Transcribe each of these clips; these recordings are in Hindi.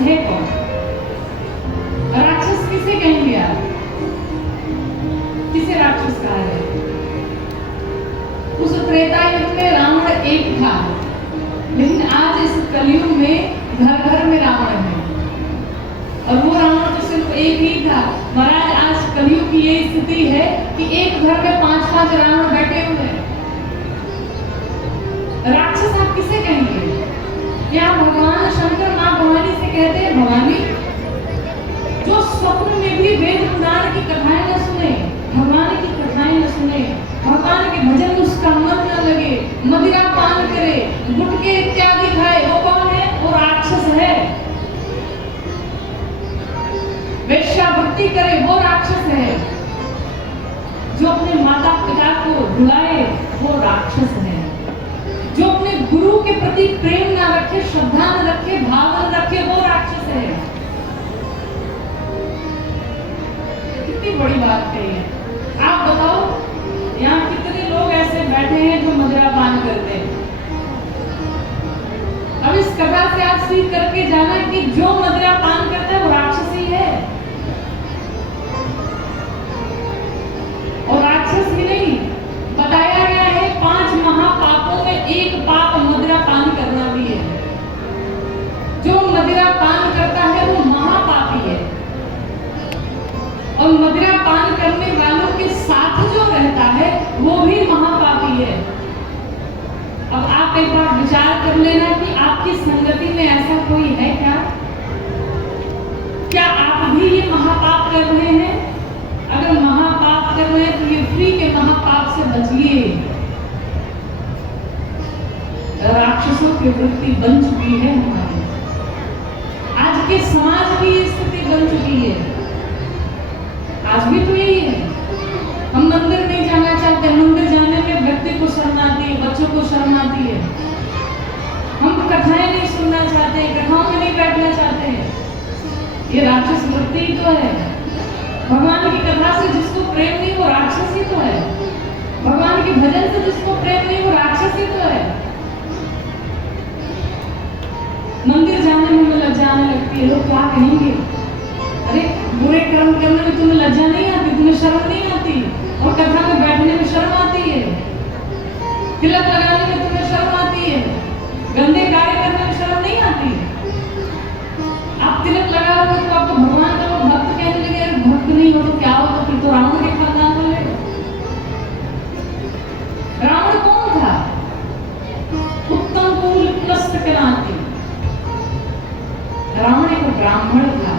है कौन? राक्षस किसे कहेंगे आप? किसे राक्षस कहा है? उस त्रेता युग में रावण एक था, लेकिन आज इस कलयुग में घर घर में रावण है। और वो रावण तो सिर्फ एक ही था। महाराज आज कलयुग की ये स्थिति है कि एक घर में 5-5 रावण बैठे हुए हैं। राक्षस आप किसे कहेंगे? या भगवान शंकर मां भवानी से कहते हैं, भवानी जो स्वप्न में भी वेद पुराण की कथाएं न सुने, भगवान की कथाएं न सुने, भगवान के भजन में उसका मन न लगे, मदिरा पान करे, गुटके इत्यादि खाए, वो कौन है? वो राक्षस है। वेश्या भक्ति करे, वो राक्षस है। जो अपने माता पिता को रुलाए, वो राक्षस है। जो अपने गुरु के प्रति प्रेम न रखे, श्रद्धा न रखे, भाव न रखे, वो राक्षस है। कितनी बड़ी बात कही है। आप बताओ, यहाँ कितने लोग ऐसे बैठे हैं जो मदिरा पान करते हैं? अब इस कथा से आप सीख करके जाना कि जो मदिरा पान करता है वो राक्षस ही है। और राक्षस ही नहीं, बताया गया है 5 महापापों में एक पाप मदिरा पान करना भी है। जो मदिरा पान करता है वो महापापी है। और मदिरा पान करने वालों के साथ जो रहता है वो भी महापापी है। अब आप एक बार विचार कर लेना कि आपकी संगति में ऐसा कोई है क्या? क्या आप भी ये महापाप कर रहे हैं? अगर महापाप कर रहे हैं तो ये फ्री के महापाप से बचिए। राक्षसों की वृत्ति बन चुकी है हमारी। आज के समाज की स्थिति बन चुकी है। आज भी तो यही है। हम मंदिर नहीं जाना चाहते, मंदिर जाने में व्यक्ति को शर्म आती है, बच्चों को शर्म आती है। हम कथाएं नहीं सुनना चाहते, कथाओं में नहीं बैठना चाहते हैं। ये राक्षस वृत्ति ही तो है। भगवान की कथा से जिसको प्रेम नहीं वो राक्षस ही तो है। भगवान के भजन से जिसको प्रेम नहीं वो राक्षस ही तो है। मंदिर जाने में लज्जा आने लगती है, लोग क्या कहेंगे? अरे बुरे कर्म करने में तुम्हें लज्जा नहीं आती, तुम्हें शर्म नहीं आती, और कथा में बैठने में शर्म आती है, तिलक लगाने में तुम्हें शर्म आती है, गंदे कार्य करने में शर्म नहीं आती। आप तिलक लगाओगे तो आपको भगवान का वो भक्त कहने लगे, अरे भक्त नहीं हो तो क्या होगा? फिर तो रावण के खानदान को ले। रावण कौन था? उत्तम कुल कुलस्थ कहलाती। रावण एक ब्राह्मण था,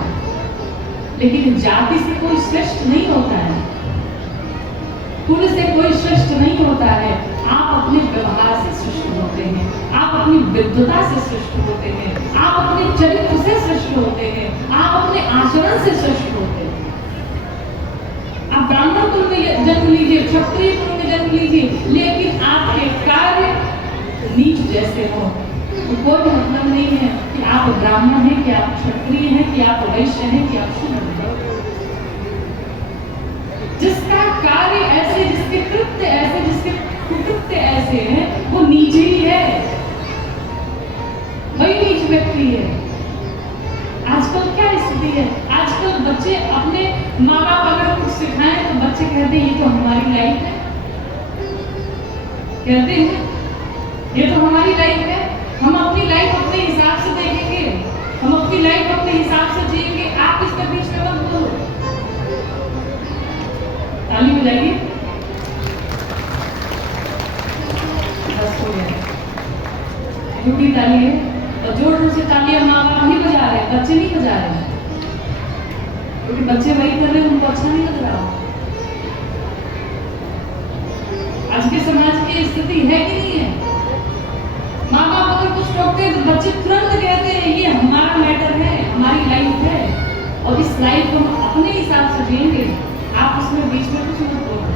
लेकिन जाति से कोई श्रेष्ठ नहीं होता है, कुल से कोई श्रेष्ठ नहीं होता है। आप अपने व्यवहार से श्रेष्ठ होते हैं, आप अपनी विद्वता से श्रेष्ठ होते हैं, आप अपने चरित्र से श्रेष्ठ होते हैं, आप अपने आचरण से श्रेष्ठ होते हैं। आप ब्राह्मण कुल में जन्म लीजिए, क्षत्रिय कुल में जन्म लीजिए, लेकिन आपके कार्य नीच जैसे हो, तो कोई मतलब नहीं है कि आप ब्राह्मण हैं, कि आप क्षत्रिय हैं, कि आप वैश्य हैं, कि आप शूद्र हैं। जिसका कार्य ऐसे, जिसके कृत्य ऐसे, जिसके कुकृत्य ऐसे हैं, वो नीचे ही है, वही नीच व्यक्ति है। आजकल क्या स्थिति है? आजकल बच्चे अपने माँ बाप अगर कुछ सिखाएं तो बच्चे कहते हैं ये तो हमारी लाइफ है, कहते हैं ये तो हमारी लाइफ है, हम अपनी लाइफ अपने हिसाब से देखेंगे, हम अपनी लाइफ अपने हिसाब से जिएंगे। आप इसके बीच में मत बोलो। ताली बजाइए, बस हो गया। झूठी ताली है, और जोर जोर से तालियां माँ बाप ही बजा रहे हैं, बच्चे नहीं बजा रहे हैं, क्योंकि बच्चे वही कर रहे हैं, उनको अच्छा नहीं लग रहा। आज के समाज की स्थिति है कि नहीं है? माँ बाप अगर कुछ टोकते हैं तो बच्चे तुरंत कहते हैं ये हमारा मैटर है, हमारी लाइफ है, और इस लाइफ को हम अपने हिसाब से जिएंगे। आप उसमें बीच में कुछ मत बोलो।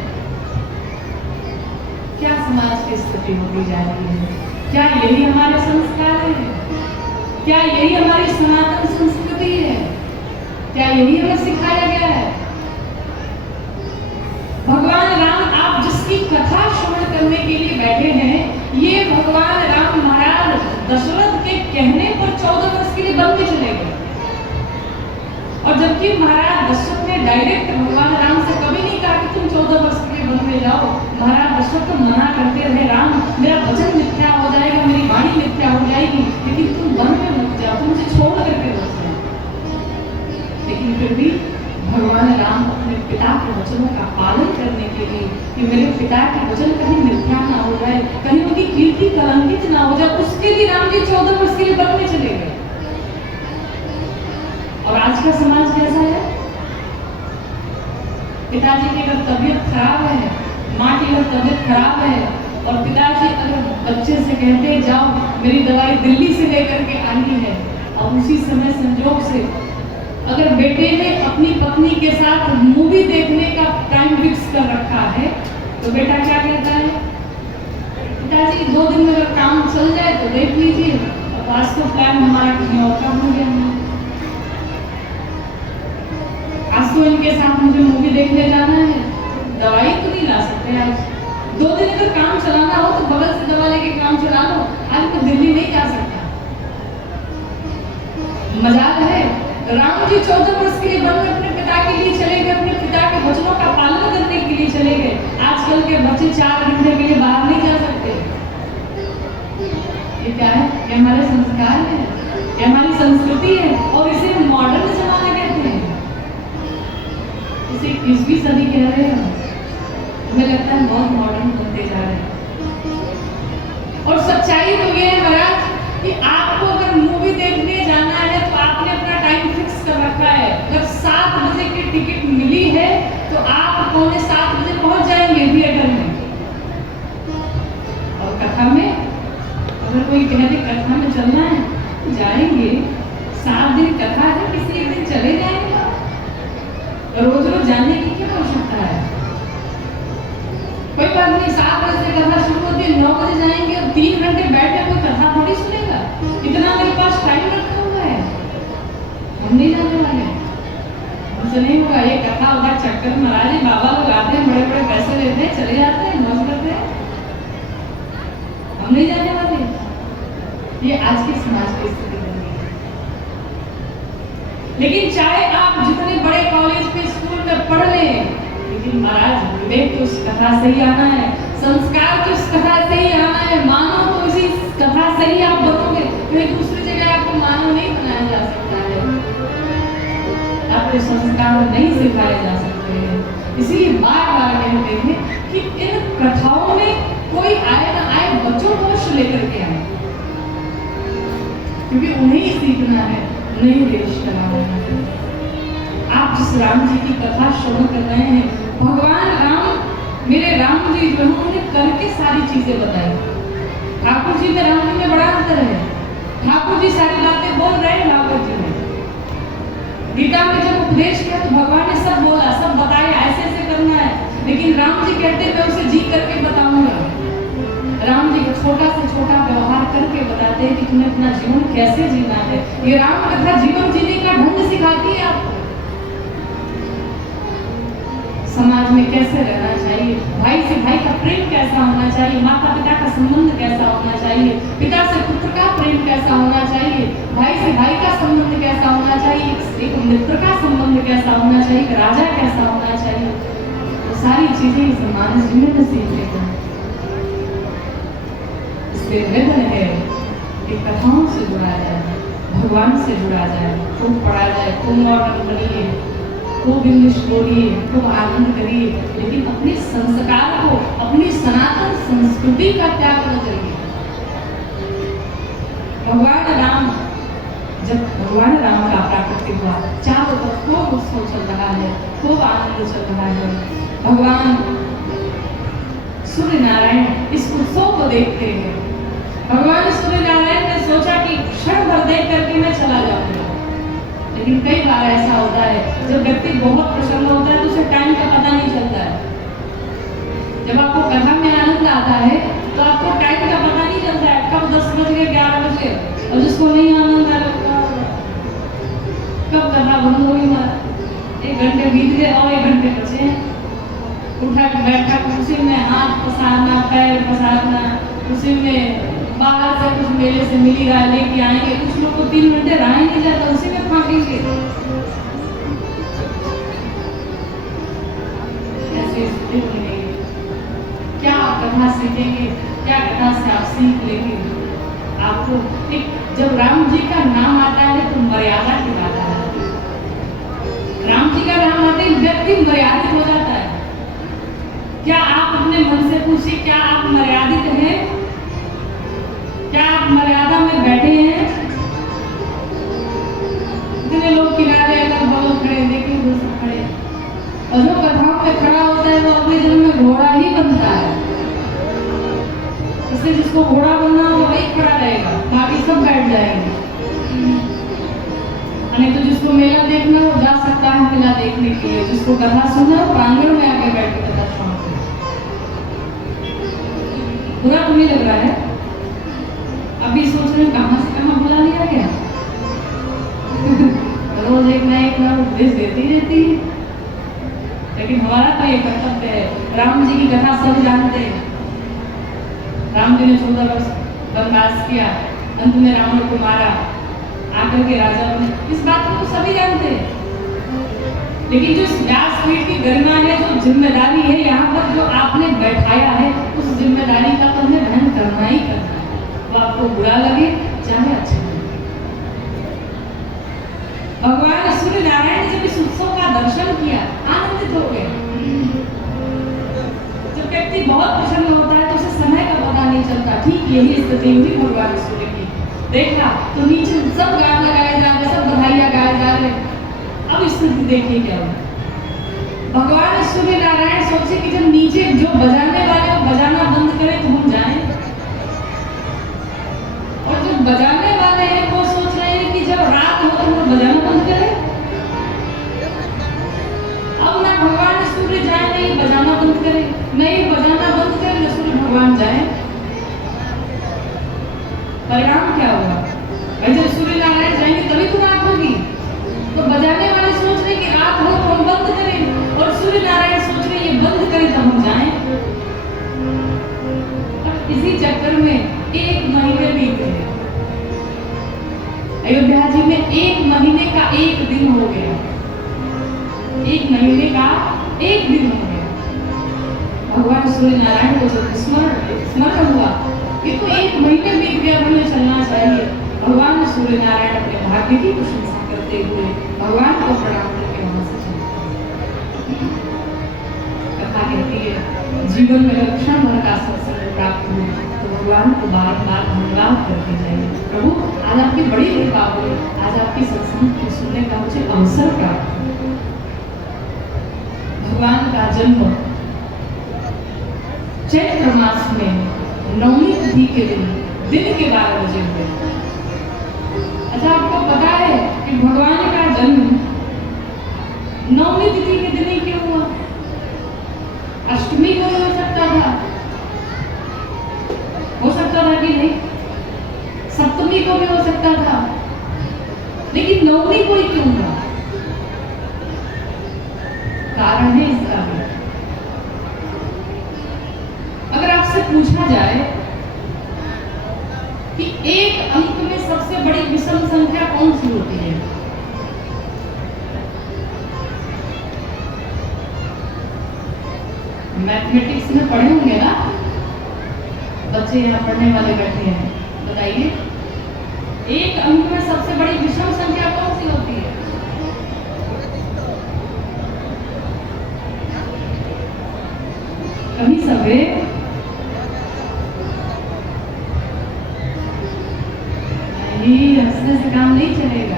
क्या समाज की स्थिति होती जा रही है? क्या यही हमारे संस्कार है? क्या यही हमारी सनातन संस्कृति है? क्या यही हमें सिखाया गया है? भगवान राम, आप जिसकी कथा श्रवण करने के लिए बैठे हैं, भगवान राम महाराज दशरथ के कहने पर 14 वर्ष के लिए वन में चले गए। जबकि महाराज दशरथ ने डायरेक्ट भगवान राम से कभी नहीं कहा कि तुम 14 वर्ष के लिए वन में जाओ। महाराज दशरथ तो मना करते रहे, राम मेरा वचन मिथ्या हो जाएगा, मेरी वाणी मिथ्या हो जाएगी, लेकिन तुम वन में मत जाओ, तुम मुझे छोड़ करके मत जाओ। लेकिन फिर भी भगवान राम अपने पिता के वचनों का पालन करने के लिए कि मेरे पिता के वचन कहीं मिथ्या ना हो जाए, कहीं उनकी कीर्ति कलंकित ना हो जाए, उसके लिए राम जी 14 वर्ष के लिए वन में चले गए। और आज का समाज कैसा है? पिताजी की अगर तबीयत खराब है, माँ की अगर तबीयत खराब है और पिताजी अगर बच्चे से कहते जाओ मेरी दवाई दिल्ली से लेकर के आनी है, और उसी समय संजोग से अगर बेटे ने अपनी पत्नी के साथ मूवी देखने का टाइम फिक्स कर रखा है, तो बेटा क्या कहता है? पिताजी 2 दिन में अगर काम चल जाए तो देख लीजिए, अब आज तो प्लान हमारा कहीं और का हो गया है, आज तो इनके साथ मुझे मूवी देखने जाना है, दवाई तो नहीं ला सकते आज। 2 दिन अगर काम चलाना हो तो बगल से दवा लेके काम चला लो, आज तो दिल्ली नहीं जा सकता। मजाक है, राम जी 14 वर्ष के लिए वन में अपने पिता के लिए चले गए, अपने पिता के वचनों का पालन करने के लिए चले गए। आजकल के बच्चे 4 घंटे के लिए बाहर नहीं जा सकते। ये क्या है? ये हमारे संस्कार है, ये हमारी संस्कृति है, और इसे मॉडर्न जमाना कहते हैं, इसे 21वीं सदी कह रहे हैं। हमें लगता है बहुत मॉडर्न बनते जा रहे हैं। और सच्चाई तो ये है महाराज कि आपको अगर मूवी देखने जाना है तो आपने अपना टाइम फिक्स कर रखा है। अगर 7 बजे की टिकट मिली है तो आप 6:45 बजे पहुंच जाएंगे थिएटर में। और कथा में अगर कोई कहे कि कथा में चलना है तो जाएंगे, 7 दिन कथा है, किसी एक दिन चले जाएंगे। रोज रोज जाने की क्या आवश्यकता है? कोई बात नहीं, 7 बजे से कथा शुरू होती है, 9 बजे जाएंगे और 3 घंटे बैठ के कोई कथा थोड़ी सुनेगा। इतना मेरे पास टाइम रखा हुआ है, हम नहीं जाने वाले, हमसे नहीं होगा। ये कथा होगा चक्कर महाराज बाबा लोग आते हैं, बड़े बड़े पैसे लेते हैं, चले जाते हैं, मौज करते हैं, हम नहीं जाने वाले। ये आज के समाज की स्थिति बन गई। लेकिन चाहे आप जितने बड़े कॉलेज पे स्कूल में पढ़ लें, लेकिन महाराज विवेक तो उस कथा से ही आना है, संस्कार तो उस कथा से ही आना है, मानव तो इसी कथा से ही आप बनोगे। कहीं दूसरी जगह आपको मानव नहीं बनाया जा सकता है, आपको संस्कार नहीं सिखाए जा सकते हैं। इसीलिए बार बार कहते हैं कि इन कथाओं में कोई आए ना आए बच्चों को अवश्य लेकर के आए, क्योंकि उन्हें ही सीखना है, उन्हें ही देश चलाना है। आप जिस राम जी की कथा श्रवण कर रहे हैं, भगवान राम, मेरे राम जी जो उन्होंने करके सारी चीजें बताई। ठाकुर जी में राम जी में बड़ा अंतर है। ठाकुर जी सारी बातें बोल रहे हैं, भागवत जी में गीता में जब उपदेश किया तो भगवान ने सब बोला, सब बताया, ऐसे ऐसे करना है। लेकिन राम जी कहते हैं मैं उसे जी करके बताऊंगा। राम जी छोटा से छोटा व्यवहार करके बताते हैं कि तुम्हें अपना जीवन कैसे जीना है। ये राम कथा जीवन जीने का ढंग सिखाती है आपको, समाज में कैसे रहना चाहिए, भाई से भाई का प्रेम कैसा होना चाहिए, माता पिता का संबंध कैसा होना चाहिए, पिता से पुत्र का प्रेम कैसा होना चाहिए, भाई से भाई का संबंध कैसा होना चाहिए, एक मित्र का संबंध कैसा होना चाहिए, एक राजा कैसा होना चाहिए। तो सारी चीजें इस मानस जी में सीखने को इसलिए निबंध है कि कथाओं से जुड़ा जाए, भगवान से जुड़ा जाए, खूब पढ़ा जाए, खूब मॉडर्न बनिए, खूब इंग्लिश बोलिए, खूब आनंद करिए, लेकिन अपने संस्कार को, अपनी सनातन संस्कृति का त्याग न करिए। भगवान राम, जब भगवान राम का प्राकट्य हुआ, चारों तरफ खूब उत्सव चल रहा है, खूब आनंद चल रहा है। भगवान सूर्य नारायण इस उत्सव को देखते हैं। भगवान सूर्य नारायण ने सोचा कि क्षण भर देख करके मैं चला जाऊंगा। लेकिन कई बार ऐसा होता है, जब व्यक्ति बहुत प्रसन्न होता है तो उसे टाइम का पता नहीं चलता है। जब आपको कथा में आनंद आता है तो आपको टाइम का पता नहीं चलता है, कब 10 बज गए, 11 बजे, और जिसको नहीं आनंद आ रहा कब कथा बंद होगी, 1 घंटे बीत गए और 1 घंटे बचे हैं। उठा बैठा उसी में हाथ पसारना, पैर पसारना, उसी में बाहर से कुछ मेले से मिली राय लेके आएंगे। कुछ लोग को 3 घंटे रहा ही नहीं जाता, उसी में फाँकेंगे। से स्थिर मिलेगी, क्या आप कथा सीखेंगे, क्या कथा से आप सीख लेंगे। आपको एक जब राम जी का नाम आता है तो मर्यादा की बात आ जाती है। राम जी का नाम आते ही व्यक्ति मर्यादित हो जाता है। क्या आप अपने मन से पूछिए, क्या आप मर्यादित हैं? क्या आप मर्यादा में बैठे हैं? इतने लोग किनारे अगर बगल खड़े देखिए, वो सब खड़े, और जो कथाओं में खड़ा होता है वो अपने जन्म में घोड़ा ही बनता है। इसलिए जिसको घोड़ा बनना हो वही खड़ा रहेगा, बाकी सब बैठ जाएंगे। नहीं तो जिसको मेला देखना हो जा सकता है मेला देखने के लिए, जिसको कथा सुनना हो प्रांगण में आके बैठ के कथा सुनते। बुरा तो नहीं लग रहा है? अभी सोच रहे कहां से कहां बुला लिया गया। रोज एक ना उपदेश देती रहती है, लेकिन हमारा तो ये कर्तव्य है। राम जी की कथा सब जानते हैं। राम जी ने 14 वर्ष वनवास किया, अंत में रावण को मारा, आकर के राजा बने, इस बात को तो सभी जानते हैं। लेकिन जो व्यासपीठ की गरिमा है, जो जिम्मेदारी है यहाँ पर जो आपने बैठाया है, उस जिम्मेदारी का तो हमें वहन करना ही करना है। वो आपको बुरा लगे चाहे अच्छा लगे। भगवान सूर्य नारायण जब इस उत्सव का दर्शन किया आनंदित हो गए। जब व्यक्ति बहुत प्रसन्न होता है तो उसे समय का पता नहीं चलता। ठीक यही स्थिति हुई भगवान सूर्य की। देखा तो नीचे सब गान लगाए जा रहे, सब बधाइयां गाए जा रहे। अब स्थिति देखिए क्या हुआ। भगवान सूर्य नारायण सोचे कि जब नीचे जो बजाने वाले बजाना बंद करें तो हम जाएं, और जो बजाने वाले हैं वो सोच रहे हैं कि जब रात हो तो हम बजाना बंद करें। अब ना भगवान सूर्य जाए नहीं बजाना बंद करें, नहीं बजाना बंद करें न सूर्य भगवान जाए। परिणाम क्या होगा? जब सूर्य नारायण जाएंगे तभी तो रात होगी। तो बजाने वाले सोच रहे कि रात हो तो हम बंद करें, और सूर्य नारायण सोच रहे ये बंद करें तो हम जाएं। और इसी चक्कर में 1 महीने बीत गए। अयोध्या जी में 1 महीने का 1 दिन हो गया। 1 महीने का 1 दिन हो गया। भगवान सूर्य नारायण को जब स्मरण हुआ कि तो 1 महीने बीत गया, हमें चलना चाहिए। भगवान सूर्य नारायण अपने भाग्य की प्रशंसा करते हुए भगवान को प्रणाम करके वहां से चले। कथा कहती है जीवन में अगर क्षण भर का सत्संग प्राप्त हो तो भगवान को बार बार धन्यवाद करते जाइए। प्रभु आज आपकी बड़ी कृपा हुई, आज आपकी सत्संग को सुनने का मुझे अवसर प्राप्त हुआ। भगवान का जन्म चैत्र मास में 9वीं तिथि के दिन के 12 बजे हुए। अच्छा आपको पता है कि भगवान का जन्म 9वीं तिथि के दिन ही क्यों हुआ? अष्टमी को हो सकता था कि नहीं, सप्तमी को भी हो सकता था, लेकिन 9वीं को ही क्यों हुआ? कारण है इसका भी। अगर आपसे पूछा जाए कि एक अंक में सबसे बड़ी विषम संख्या कौन सी होती है, मैथमेटिक्स में पढ़े होंगे ना बच्चे, यहाँ पढ़ने वाले बैठे हैं, बताइए एक अंक में सबसे बड़ी विषम संख्या कौन सी होती है? कभी सवे हंसने से काम नहीं चलेगा।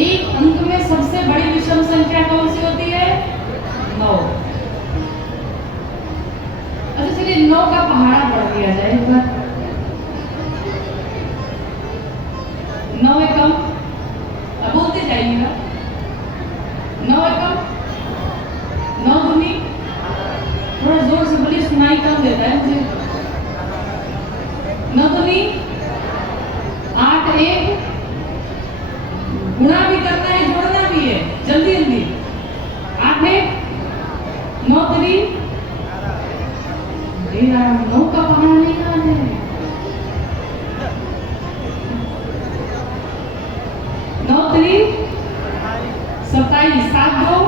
एक अंक में सबसे बड़ी विषम संख्या कौन सी होती है? 9। अच्छा चलिए 9 का पहाड़ा पढ़ दिया जाए एक बार। 9 एकम, अब बोलते जाइएगा। 9 एकम, 9 दूनी, थोड़ा जोर से बोलिए, सुनाई कम देता है मुझे। 9 दूनी 8, 1 गुणा भी करना है जोड़ना भी है, जल्दी जल्दी। 8 1 9 3 9 का पहाड़ा नहीं याद है। 9 3 27 7 2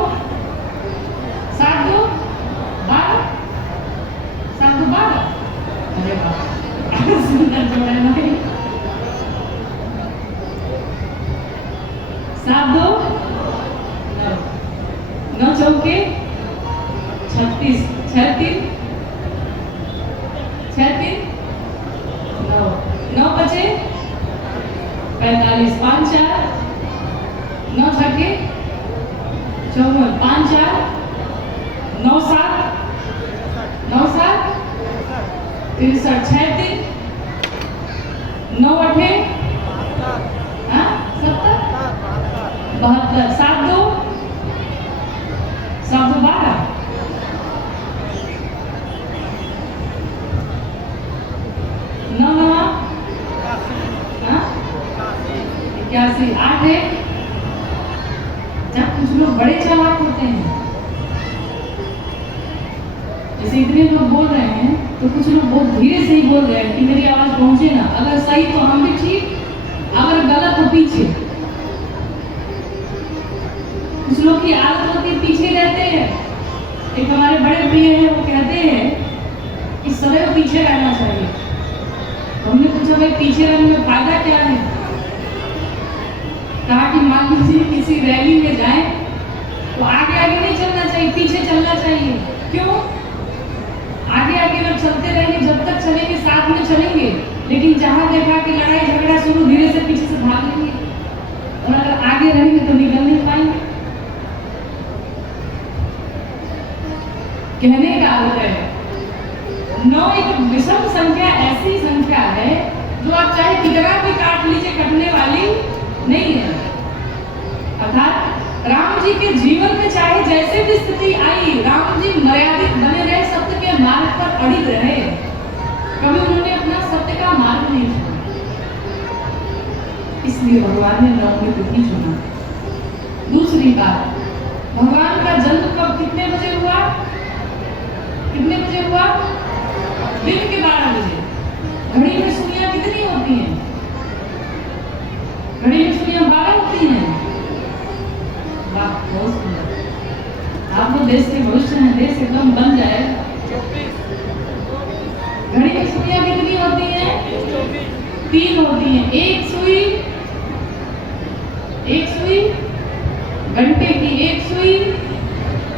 बचे 45, 5 4 9 छक्के 54, 5 4 9 7 9 7 63, 36 9 8 70 72, 7 2 7 2 12 9 9 81, 8 1। जब कुछ लोग बड़े चालाक होते हैं, जैसे इतने लोग बोल रहे हैं तो कुछ लोग बहुत धीरे से ही बोल रहे हैं कि मेरी आवाज पहुंचे ना, अगर सही तो हम भी ठीक, अगर गलत तो पीछे। कुछ लोग की आदत होती है पीछे रहते हैं। एक हमारे बड़े प्रिय हैं, वो कहते हैं कि सदैव पीछे रहना चाहिए। हमने पूछा भाई पीछे रहने में फायदा क्या है? कहा कि मान लीजिए किसी रैली में जाए तो आगे आगे नहीं चलना चाहिए, पीछे चलना चाहिए। क्यों? आगे आगे लोग चलते रहेंगे, जब तक चलेंगे साथ में चलेंगे, लेकिन जहां देखा कि लड़ाई झगड़ा शुरू, धीरे से पीछे से भाग लेंगे, और अगर आगे रहेंगे तो निकल नहीं पाएंगे। कहने का अर्थ है 9 एक विषम संख्या, ऐसी संख्या है जो आप चाहे कितना भी काट लीजिए, कटने वाली नहीं है। अर्थात राम जी के जीवन में चाहे जैसे भी स्थिति आई, राम जी मर्यादित बने रहे, सत्य के मार्ग पर अड़िग रहे। कभी उन्होंने अपना सत्य का मार्ग नहीं छोड़ा, इसलिए भगवान ने नवमी तिथि चुना। दूसरी बात, भगवान का जन्म कब कितने बजे हुआ? कितने बजे हुआ? दिन के 12 बजे। घड़ी में सुइयां कितनी होती हैं? घड़ी में सुइयां 12 होती हैं। वाह, बहुत सुंदर। आप लोग देश के भविष्य हैं, देश एकदम बन जाए। घड़ी में सुइयां कितनी होती हैं? 3 होती हैं। एक सुई घंटे की, एक सुई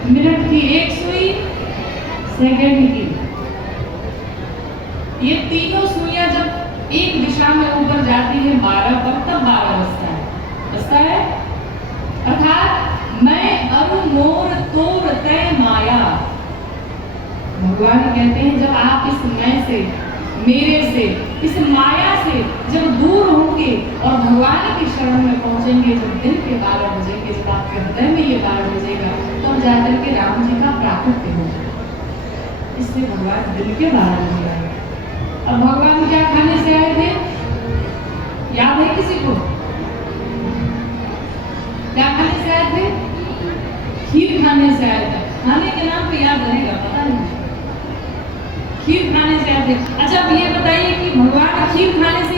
मिनट की, एक सुई सेकंड की। ये तीनों सुइयां जब एक दिशा में ऊपर जाती है 12 पर, तब 12 बजता है। अर्थात मैं अरु मोर तोर तय माया। भगवान कहते हैं जब आप इस मैं से, मेरे से, इस माया से जब दूर होंगे और भगवान की शरण में पहुंचेंगे, जब दिन के 12 बजेंगे, जब आपके हृदय में ये 12 बजेगा, तब जाकर के राम जी का प्राकट्य होगा। इसलिए भगवान दिन के 12 बजे आए। अब भगवान क्या खाने से आए थे? याद है किसी को? क्या खाने से आए थे? खीर खाने से आए थे। खाने के नाम पे याद रहेगा, पता नहीं। खीर खाने से आए थे। अच्छा, अब ये बताइए कि भगवान खीर खाने से